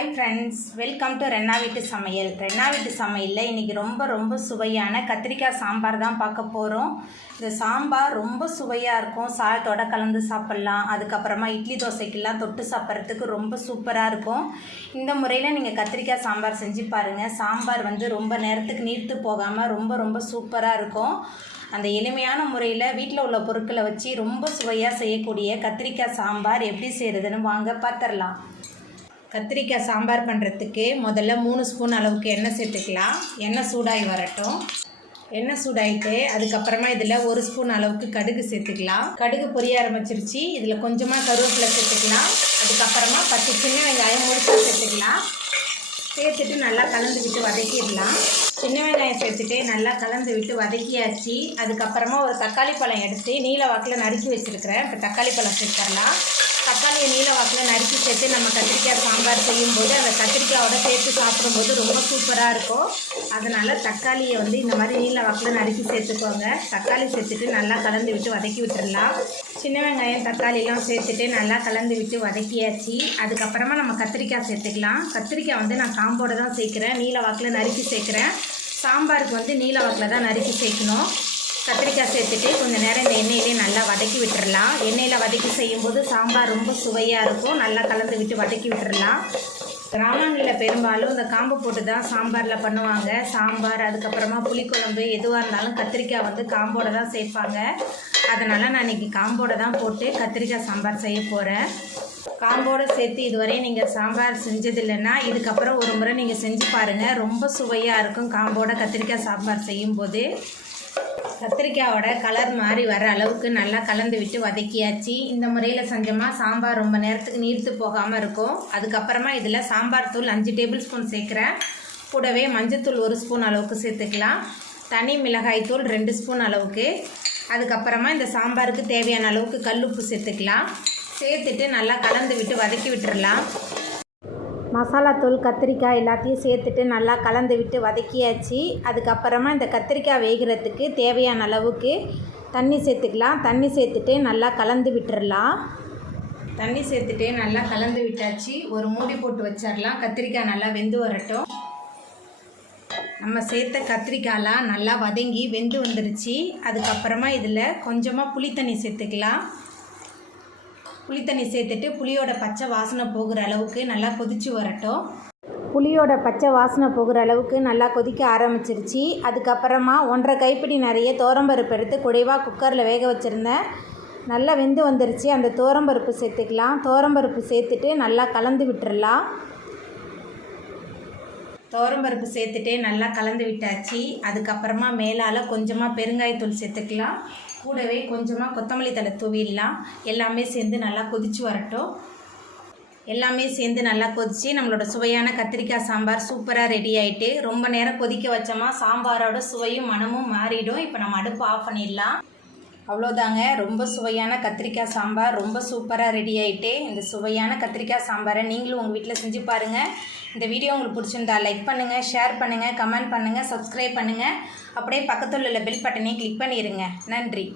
Hi friends, welcome to Renna வீட்டு சமையல். ரென்னா வீட்டு சமையலில் இன்றைக்கி ரொம்ப சுவையான கத்திரிக்காய் சாம்பார் தான் பார்க்க போகிறோம். இந்த சாம்பார் ரொம்ப சுவையாக இருக்கும். சாதத்தோட கலந்து சாப்பிட்லாம். அதுக்கப்புறமா இட்லி தோசைக்கெல்லாம் தொட்டு சாப்பிட்றதுக்கு ரொம்ப சூப்பராக இருக்கும். இந்த முறையில் நீங்கள் கத்திரிக்காய் சாம்பார் செஞ்சு பாருங்கள். சாம்பார் ரொம்ப நேரத்துக்கு நீர்த்து போகாமல் ரொம்ப சூப்பராக இருக்கும். அந்த எளிமையான முறையில் வீட்டில் உள்ள பொருட்களை வச்சு ரொம்ப சுவையாக செய்யக்கூடிய கத்திரிக்காய் சாம்பார் எப்படி செய்கிறதுன்னு வாங்க பார்த்துடலாம். கத்திரிக்காய் சாம்பார் பண்ணுறதுக்கு முதல்ல 3 ஸ்பூன் அளவுக்கு எண்ணெய் சேர்த்துக்கலாம். எண்ணெய் சூடாகி வரட்டும். எண்ணெய் சூடாகிட்டு அதுக்கப்புறமா இதில் 1 ஸ்பூன் அளவுக்கு கடுகு சேர்த்துக்கலாம். கடுகு பொரிய ஆரம்பிச்சிருச்சு. இதில் கொஞ்சமாக கருவேப்பிலை சேர்த்துக்கலாம். அதுக்கப்புறமா 10 சின்ன வெங்காயம் முழுசாக சேர்த்துக்கலாம். சேர்த்துட்டு நல்லா கலந்து விட்டு வதக்கிடலாம். சின்ன வெங்காயம் சேர்த்துட்டு நல்லா கலந்து விட்டு வதக்கியாச்சு. அதுக்கப்புறமா ஒரு தக்காளி பழம் எடுத்து நீல வாக்கில் நறுக்கி வச்சுருக்கிறேன். இப்போ தக்காளி பழம் சேர்த்துடலாம். தக்காளியை நீல வாக்கில் நறுக்கி சேர்த்து நம்ம கத்திரிக்காய் சாம்பார் செய்யும்போது அந்த கத்திரிக்காயோட சேர்த்து சாப்பிடும்போது ரொம்ப சூப்பராக இருக்கும். அதனால் தக்காளியை இந்த மாதிரி நீல வாக்கில் நறுக்கி சேர்த்துக்கோங்க. தக்காளி சேர்த்துட்டு நல்லா கலந்து விட்டு வதக்கி விட்டுடலாம். சின்ன வெங்காயம் தக்காளிலாம் சேர்த்துட்டு நல்லா கலந்து விட்டு வதக்கியாச்சு. அதுக்கப்புறமா நம்ம கத்திரிக்காய் சேர்த்துக்கலாம். கத்திரிக்காய் நான் காம்போடு தான் சேர்க்குறேன். நீல வாக்கில் நறுக்கி சேர்க்குறேன். சாம்பாருக்கு நீல வாக்கில் தான் நறுக்கி சேர்க்கணும். கத்திரிக்காய் சேர்த்துட்டு கொஞ்சம் நேரம் இந்த எண்ணெயிலே நல்லா வதக்கி விட்டுடலாம். எண்ணெயில் வதக்கி செய்யும்போது சாம்பார் ரொம்ப சுவையாக இருக்கும். நல்லா கலந்து விட்டு வதக்கி விட்டுடலாம். கிராமங்களில் பெரும்பாலும் இந்த காம்பு போட்டு தான் சாம்பாரில் பண்ணுவாங்க. சாம்பார் அதுக்கப்புறமா புளிக்குழம்பு எதுவாக இருந்தாலும் கத்திரிக்காய் காம்போடு தான் சேர்ப்பாங்க. அதனால் நான் இன்றைக்கி காம்போடு தான் போட்டு கத்திரிக்காய் சாம்பார் செய்ய போகிறேன். காம்போடு சேர்த்து இதுவரை நீங்கள் சாம்பார் செஞ்சதில்லைன்னா இதுக்கப்புறம் ஒரு முறை நீங்கள் செஞ்சு பாருங்கள். ரொம்ப சுவையாக இருக்கும். காம்போட கத்திரிக்காய் சாம்பார் செய்யும்போது கத்திரிக்காயோட கலர் மாறி வர அளவுக்கு நல்லா கலந்து விட்டு வதக்கியாச்சு. இந்த முறையில் செஞ்சோமா சாம்பார் ரொம்ப நேரத்துக்கு நீர்த்து போகாமல் இருக்கும். அதுக்கப்புறமா இதில் சாம்பார் தூள் 5 டேபிள் ஸ்பூன் சேர்க்குறேன். கூடவே மஞ்சத்தூள் 1 ஸ்பூன் அளவுக்கு சேர்த்துக்கலாம். தனி மிளகாய் தூள் 2 ஸ்பூன் அளவுக்கு. அதுக்கப்புறமா இந்த சாம்பாருக்கு தேவையான அளவுக்கு கல்லுப்பு சேர்த்துக்கலாம். சேர்த்துட்டு நல்லா கலந்து விட்டு வதக்கி விட்டுடலாம். மசாலாத்தூள் கத்திரிக்காய் எல்லாத்தையும் சேர்த்துட்டு நல்லா கலந்து விட்டு வதக்கியாச்சு. அதுக்கப்புறமா இந்த கத்திரிக்காய் வேகிறதுக்கு தேவையான அளவுக்கு தண்ணி சேர்த்துக்கலாம். தண்ணி சேர்த்துட்டு நல்லா கலந்து விட்டுடலாம். தண்ணி சேர்த்துட்டு நல்லா கலந்து விட்டாச்சு. ஒரு மூடி போட்டு வச்சிடலாம். கத்திரிக்காய் நல்லா வெந்து வரட்டும். நம்ம சேர்த்த கத்திரிக்காயெலாம் நல்லா வதங்கி வெந்து வந்துருச்சு. அதுக்கப்புறமா இதில் கொஞ்சமாக புளி தண்ணி சேர்த்துக்கலாம். புளி தண்ணி சேர்த்துட்டு புளியோட பச்சை வாசனை போகிற அளவுக்கு நல்லா கொதித்து வரட்டும். புளியோட பச்சை வாசனை போகிற அளவுக்கு நல்லா கொதிக்க ஆரம்பிச்சிருச்சு. அதுக்கப்புறமா 1.5 கைப்பிடி நிறைய துவரம்பருப்பு எடுத்து குறைவாக குக்கரில் வேக வச்சுருந்தேன். நல்லா வெந்து வந்துருச்சு. அந்த துவரம்பருப்பு சேர்த்துக்கலாம். துவரம்பருப்பு சேர்த்துட்டு நல்லா கலந்து விட்டுடலாம். துவரம்பருப்பு சேர்த்துட்டு நல்லா கலந்து விட்டாச்சு. அதுக்கப்புறமா மேலால் கொஞ்சமாக பெருங்காயத்தூள் சேர்த்துக்கலாம். கூடவே கொஞ்சமாக கொத்தமல்லி தழை தூவிடலாம். எல்லாமே சேர்ந்து நல்லா கொதித்து வரட்டும். எல்லாமே சேர்ந்து நல்லா கொதித்து நம்மளோட சுவையான கத்திரிக்காய் சாம்பார் சூப்பராக ரெடி ஆகிட்டு ரொம்ப நேரம் கொதிக்க வச்சோமா சாம்பாரோட சுவையும் மனமும் மாறிடும். இப்போ நம்ம அடுப்பு ஆஃப் பண்ணிடலாம். அவ்வளோதாங்க, ரொம்ப சுவையான கத்திரிக்காய் சாம்பார் ரொம்ப சூப்பராக ரெடி ஆகிட்டு. இந்த சுவையான கத்திரிக்காய் சாம்பாரை நீங்களும் உங்கள் வீட்டில் செஞ்சு பாருங்கள். இந்த வீடியோ உங்களுக்கு பிடிச்சிருந்தா லைக் பண்ணுங்கள், ஷேர் பண்ணுங்கள், கமெண்ட் பண்ணுங்கள், சப்ஸ்கிரைப் பண்ணுங்கள். அப்படியே பக்கத்தில் உள்ள பெல் பட்டனையும் கிளிக் பண்ணிடுங்க. நன்றி.